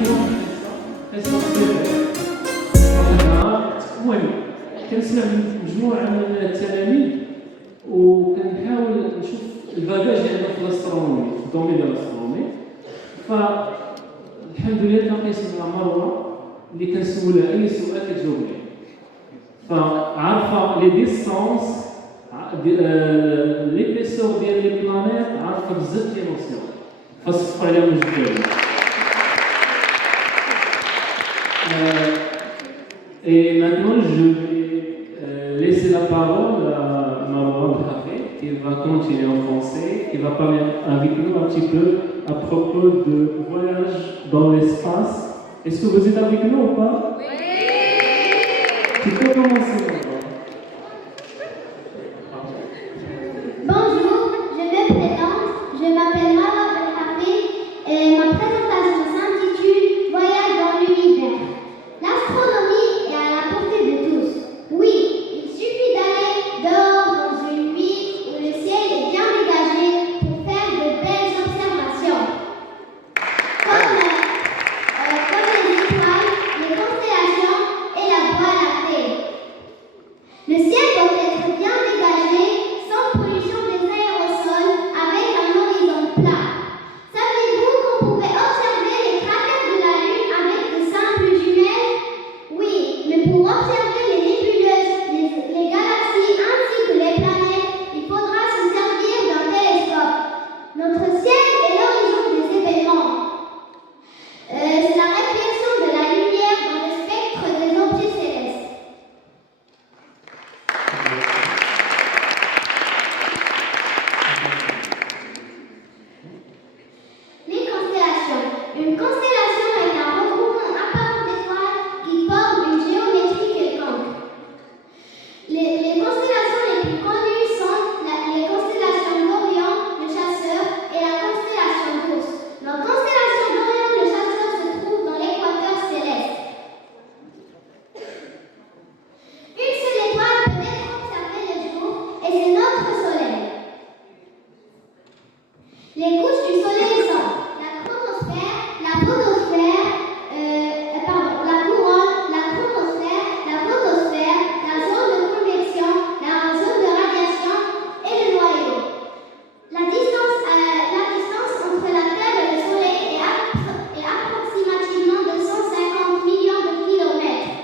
كيفاش كنستغل المهم كنسمع مجموعه من التلاميذ وكنحاول نشوف الباجاج اللي عندنا في الاسترونومي في الدومين ديال الاسترونومي. فالحمد لله تلقيت مع مروه اللي كنسولها اي سؤال كتجاوب ليه، فعارفه لي ديستانس ليبيسور ديال لي بلانيت، عارفه بزاف ديال النوسيون فصفوا عليها من جديد. Et maintenant, je vais laisser la parole à Marouane Khafé, qui va continuer en français, qui va parler avec nous un petit peu à propos de voyage dans l'espace. Est-ce que vous êtes avec nous ou pas? Oui. Tu peux commencer maintenant. Bonjour, je me présente, je m'appelle Marouane Khafé et ma présentation s'intitule Voyage dans l'univers. L'astronomie est à la portée de tous. Oui, il suffit d'aller dehors dans une nuit où le ciel est bien dégagé pour faire de belles observations. Comme les étoiles, les constellations et la Voie lactée. Le ciel doit être bien dégagé, sans pollution des aérosols, avec un horizon plat. Savez-vous qu'on pouvait observer les cratères de la Lune avec de simples jumelles? Oui, mais pour observer les nébuleuses, les galaxies ainsi que les planètes, il faudra se servir d'un télescope. Notre ciel est l'horizon des événements. C'est la réflexion de la lumière dans le spectre des objets célestes. Les constellations. Une constellation est un regroupement apparent d'étoiles qui forment une géométrie quelconque. Les constellations les plus connues sont les constellations d'Orion, le chasseur, et la constellation d'Ours. La constellation d'Orion, le chasseur, se trouve dans l'équateur céleste. Une seule étoile peut être observée le jour, et c'est notre Soleil. Les couches du Soleil sont la chronosphère, la photosphère, la couronne, la chromosphère, la photosphère, la zone de convection, la zone de radiation et le noyau. La distance entre la Terre et le Soleil est approximativement de 150 millions de kilomètres.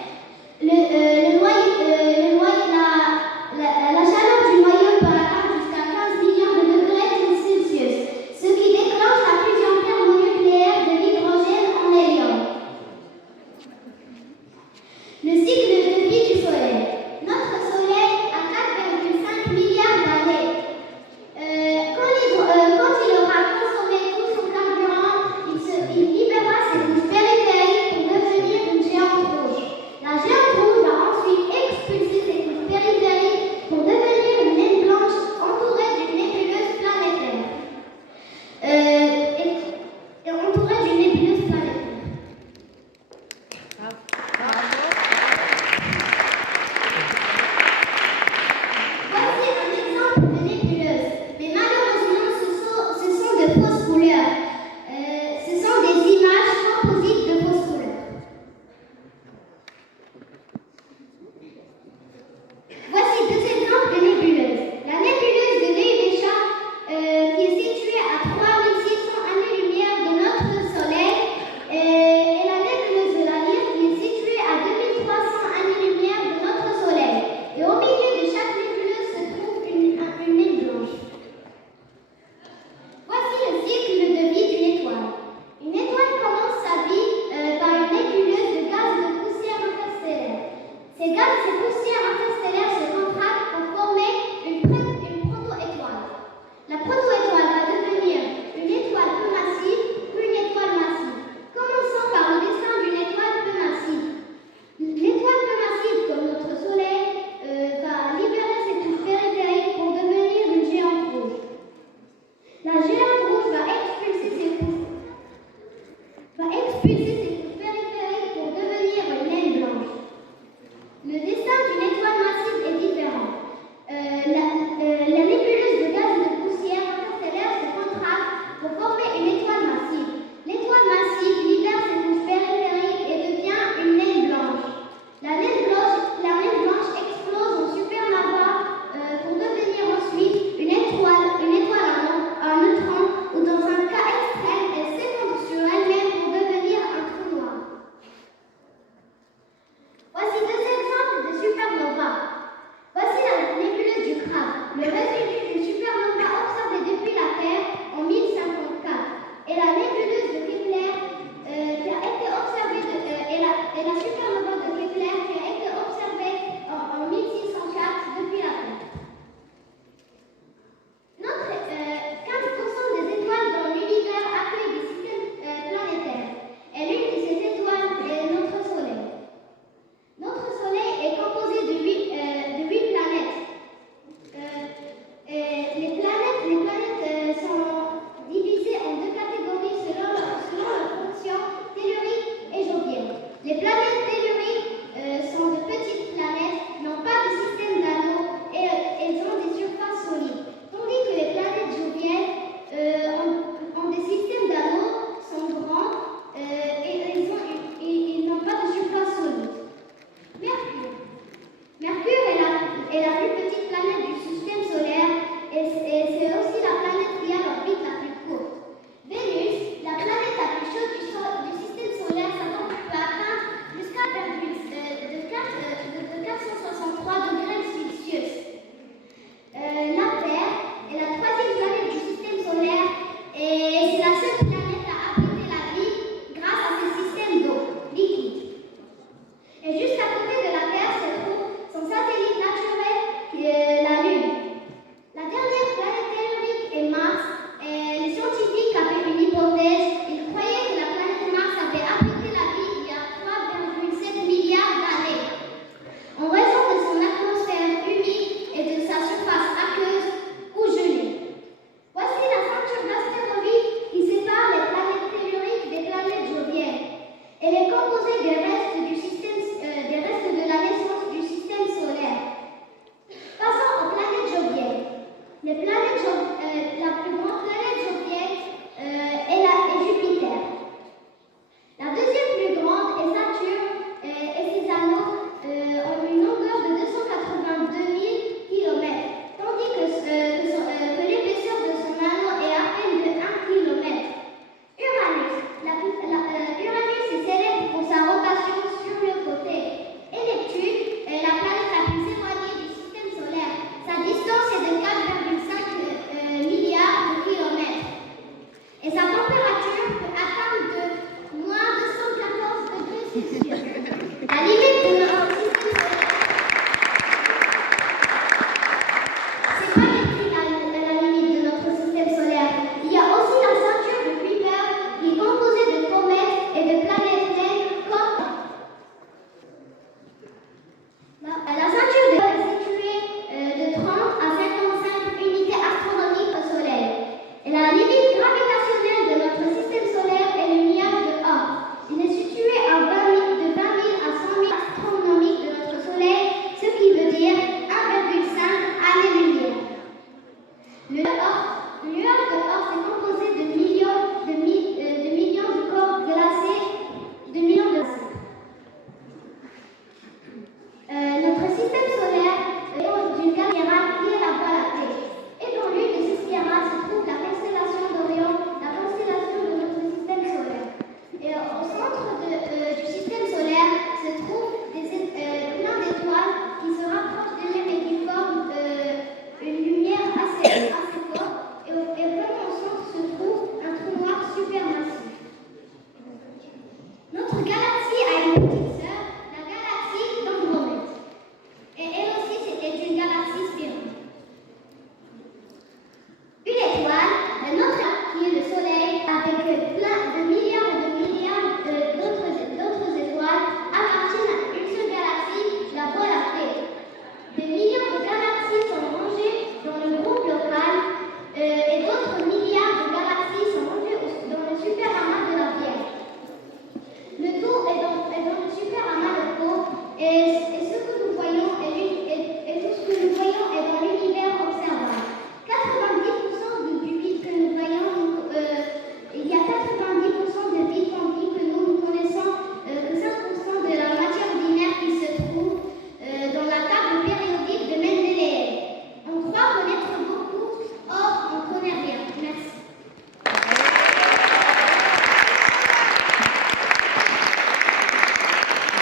La chaleur du noyau peut atteindre jusqu'à 15 millions de degrés Celsius, ce qui déclenche la fusion thermonucléaire de l'hydrogène en hélium. Le cycle de vie du Soleil. Notre Soleil a 4,5 milliards d'années. Quand il aura consommé tout son carburant, il libérera ses couches périphériques pour devenir une géante rouge. La géante rouge va ensuite expulser ses couches périphériques pour devenir une naine blanche entourée d'une nébuleuse planétaire. Voici un exemple de nébuleuse, mais malheureusement ce sont de fausses couleurs. Ce sont des images composites de fausses couleurs. Voici deux exemples de nébuleuses. La nébuleuse de l'œil des chats, qui est située à 3600 années-lumière de notre Soleil, et la nébuleuse de la Lyre, qui est située à 2300 années-lumière de notre Soleil. Et au milieu de chaque nébuleuse se trouve une naine blanche. Voici le cycle de vie d'une étoile. Une étoile commence sa vie par une nébuleuse de gaz de poussière interstellaire. Ces poussières interstellaires se contractent pour former une proto-étoile. La proto-étoile va devenir une étoile peu massive, puis une étoile massive. Commençons par le dessin d'une étoile peu massive. L'étoile peu massive, comme notre Soleil, va libérer ses couches périphériques pour devenir une géante rouge. La géante rouge va expulser ses couches périphériques pour devenir une naine blanche. Le dessin d'une étoile massive est différent. La nébuleuse de gaz et de poussière interstellaire se contracte pour former une étoile massive. L'étoile massive libère ses couches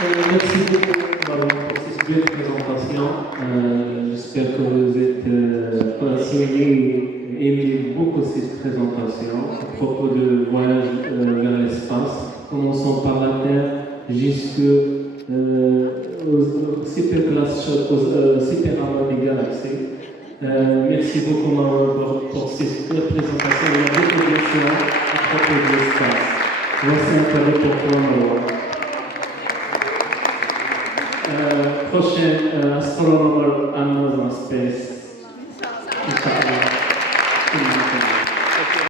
Merci beaucoup Marois, pour cette belle présentation. J'espère que vous êtes passionnés et aimez beaucoup cette présentation à propos de voyage vers l'espace. Commençons par la Terre jusqu'aux super des galaxies. Merci beaucoup Marois pour cette présentation et la découverte à propos de l'espace. Voici un cadeau pour toi Marois. Prochain astronomer Amazon Space. Inch'Allah.